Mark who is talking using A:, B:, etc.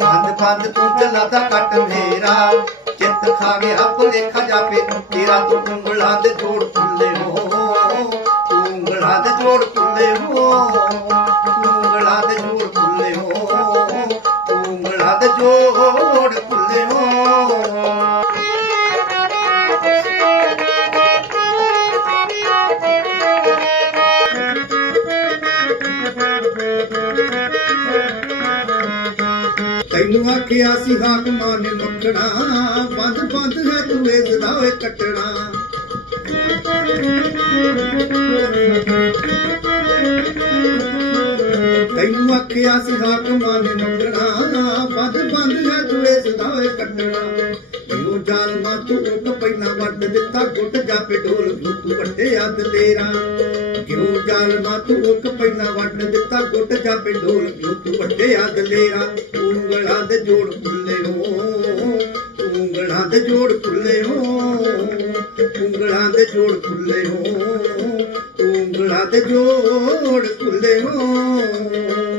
A: ਬੰਦ ਬੰਦ ਤੂੰ ਚੱਲਦਾ ਕੱਟ ਮੇਰਾ। ਚਿੱਤ ਖਾ ਗਿਆ ਭੁਲੇਖਾ ਜਾਪੇ ਤੇਰਾ ਤੂੰ ਉਂਗਲਾਂ ਦੇ ਜੋੜ ਫੁੱਲੇ ਹੋ। ਤੂੰ ਉਂਗਲਾਂ ਦੇ ਜੋੜ ਫੁੱਲੇ ਹੋ। ਤੂੰ ਉਂਗਲਾਂ ਦੇ ਜੋੜ ਫੁੱਲੇ ਹੋ। ਤੂੰ ਉਂਗਲਾਂ ਦੇ ਜੋੜ ਫੁੱਲੇ ਤੈਨੂੰ ਆਖਿਆ ਸੀ ਹਾਕਮਾਂ ਨੇ ਮੰਗਣਾ ਬੰਦ ਬੰਦ ਹੈ ਤੂੰ ਇਸ ਓਏ ਕੱਟਣਾ। ਤੈਨੂੰ ਆਖਿਆ ਸੀ ਹਾਕਮਾਂ ਨੇ ਮੰਗਣਾ ਬੰਦ ਬੰਦ ਹੈ ਤੂੰ ਇਸ ਓਏ ਕੱਟਣਾ। ਤੈਨੂੰ ਜਾਲਮਾ ਤੂੰ ਉਹ ਪਹਿਲਾਂ ਵੱਟ ਦਿੱਤਾ। ਗੁੱਟ ਜਾਪੇ ਢੋਲ ਤੂੰ ਵੱਟੇ ਅੱਧ ਤੇਰਾ। ਕਿਉਂ ਜਾਲਮਾ ਤੂੰ ਉਹ ਪਹਿਲਾਂ ਵੱਟ ਦਿੱਤਾ। ਗੁੱਟ ਜਾਪੇ ਢੋਲ ਤੂੰ ਵੱਟੇ ਹੱਥ ਤੇਰਾ ਉਂਗਲਾਂ ਦੇ ਜੋੜ ਖੁੱਲੇ ਹੋ ਉਂਗਲਾਂ ਦੇ ਜੋੜ ਖੁੱਲੇ ਹੋ ਉਂਗਲਾਂ ਦੇ ਜੋੜ ਖੁੱਲੇ ਹੋ ਉਂਗਲਾਂ ਦੇ ਜੋੜ ਖੁੱਲੇ ਹੋ